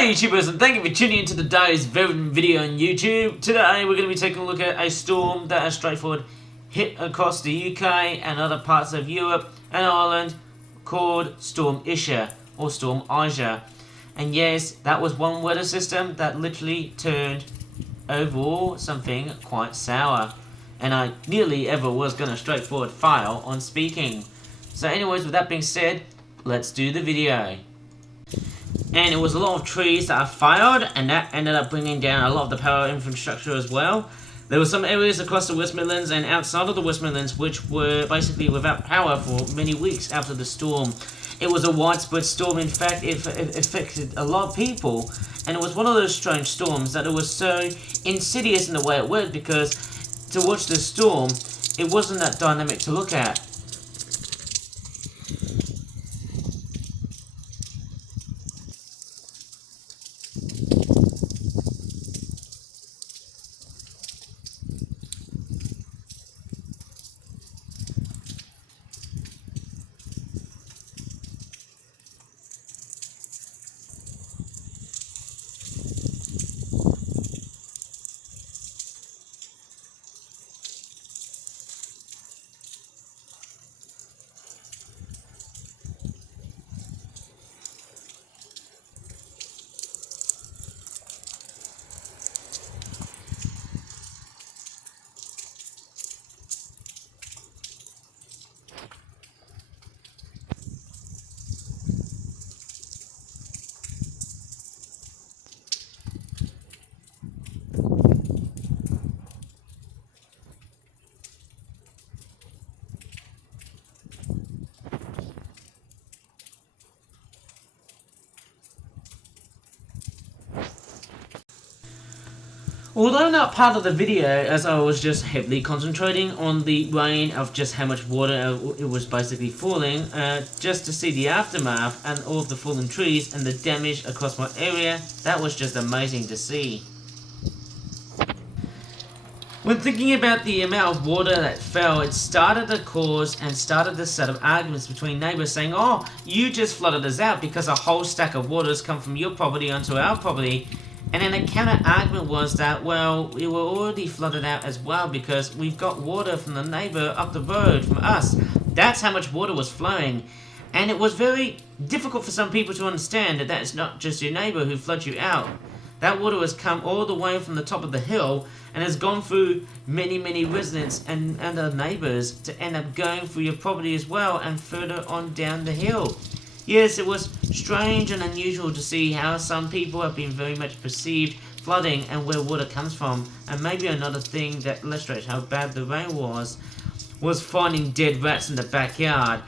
Hello YouTubers, and thank you for tuning into today's video on YouTube. Today we're going to be taking a look at a storm that has straightforward hit across the UK and other parts of Europe and Ireland called Storm Isha or Storm Isha. And yes, that was one weather system that literally turned overall something quite sour. And I nearly ever was going to straightforward fail on speaking. So anyways, with that being said, let's do the video. And it was a lot of trees that I fired, and that ended up bringing down a lot of the power infrastructure as well. There were some areas across the West Midlands and outside of the West Midlands which were basically without power for many weeks after the storm. It was a widespread storm. In fact, it affected a lot of people, and it was one of those strange storms that it was so insidious in the way it worked, because to watch this storm, it wasn't that dynamic to look at. Although not part of the video, as I was just heavily concentrating on the rain of just how much water it was basically falling, just to see the aftermath and all of the fallen trees and the damage across my area, that was just amazing to see. When thinking about the amount of water that fell, it started to cause and started to set up arguments between neighbours saying, "Oh, you just flooded us out because a whole stack of water has come from your property onto our property." And then a counter argument was that, well, we were already flooded out as well because we've got water from the neighbour up the road from us. That's how much water was flowing. And it was very difficult for some people to understand that that's not just your neighbour who floods you out. That water has come all the way from the top of the hill and has gone through many residents and other neighbours to end up going through your property as well and further on down the hill. Yes, it was strange and unusual to see how some people have been very much perceived flooding and where water comes from. And maybe another thing that illustrates how bad the rain was finding dead rats in the backyard.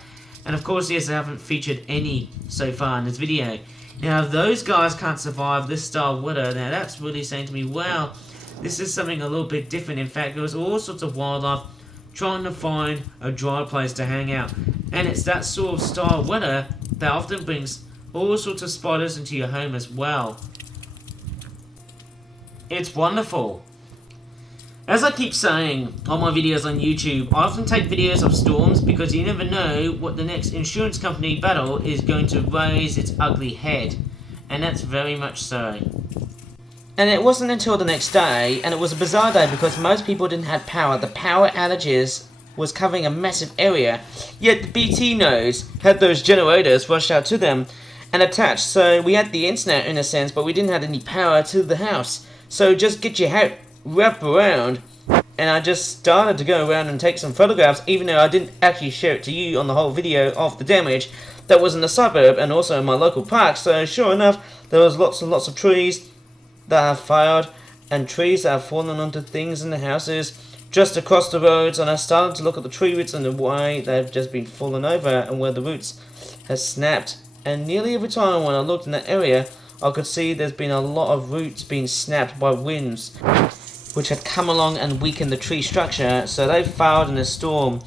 And of course, yes, I haven't featured any so far in this video. Now, if those guys can't survive this style of weather, now that's really saying to me, wow, this is something a little bit different. In fact, there was all sorts of wildlife trying to find a dry place to hang out. And it's that sort of style of weather that often brings all sorts of spiders into your home as well. It's wonderful. As I keep saying on my videos on YouTube, I often take videos of storms because you never know what the next insurance company battle is going to raise its ugly head. And that's very much so. And it wasn't until the next day, and it was a bizarre day because most people didn't have power. The power outages was covering a massive area, yet the BT nodes had those generators rushed out to them and attached, so we had the internet in a sense, but we didn't have any power to the house. So just get your hat wrapped around, and I just started to go around and take some photographs, even though I didn't actually share it to you on the whole video of the damage that was in the suburb and also in my local park. So sure enough, there was lots and lots of trees that have fired and trees that have fallen onto things in the houses just across the roads, and I started to look at the tree roots and the way they've just been fallen over and where the roots have snapped. And nearly every time when I looked in that area, I could see there's been a lot of roots being snapped by winds, which had come along and weakened the tree structure, so they failed in a storm.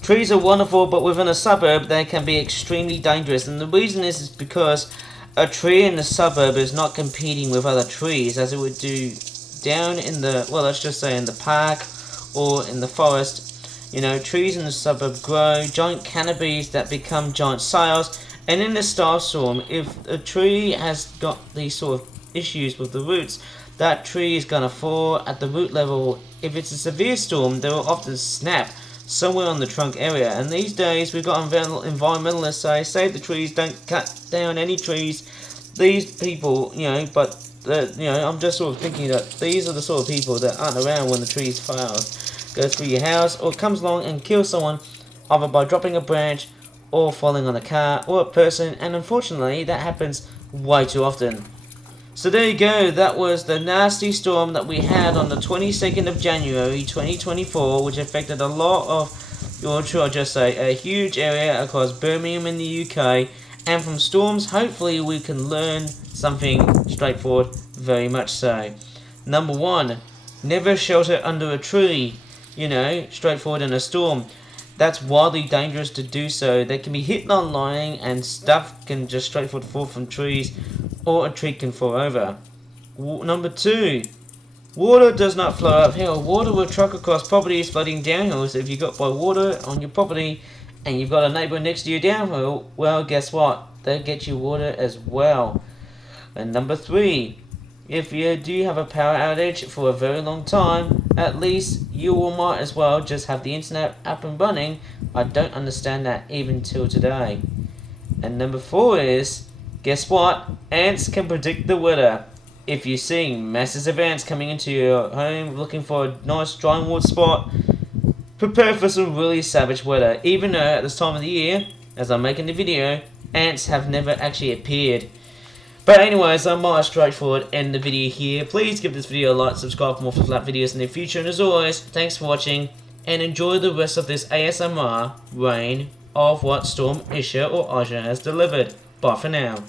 Trees are wonderful, but within a suburb they can be extremely dangerous, and the reason is because a tree in the suburb is not competing with other trees as it would do down in the, well, let's just say in the park or in the forest. You know, trees in the suburb grow giant canopies that become giant sails And in the star storm, if a tree has got these sort of issues with the roots, that tree is gonna fall at the root level. If it's a severe storm, they will often snap somewhere on the trunk area. And these days, we've got environmentalists say, save the trees, don't cut down any trees. These people, but I'm just sort of thinking that these are the sort of people that aren't around when the trees fails, goes through your house, or comes along and kills someone, either by dropping a branch, or falling on a car, or a person, and unfortunately, that happens way too often. So there you go, that was the nasty storm that we had on the 22nd of January 2024, which affected a lot of, or should I just say, a huge area across Birmingham in the UK. And from storms, hopefully we can learn something straightforward, very much so. Number 1, never shelter under a tree, straightforward in a storm. That's wildly dangerous to do so. They can be hit on lying and stuff can just straightforward fall from trees, or a tree can fall over. Number 2, water does not flow uphill. Water will truck across properties flooding downhill. So if you got by water on your property and you've got a neighbour next to you downhill, well, guess what? They'll get you water as well. And number 3, if you do have a power outage for a very long time, at least you might as well just have the internet up and running. I don't understand that even till today. And number 4 is, guess what? Ants can predict the weather. If you're seeing masses of ants coming into your home looking for a nice dry and warm spot, prepare for some really savage weather. Even though at this time of the year, as I'm making the video, ants have never actually appeared. But anyways, I might straightforward end the video here. Please give this video a like, subscribe for more flat videos in the future. And as always, thanks for watching and enjoy the rest of this ASMR rain of what Storm Isha or Aysha has delivered. Bye for now.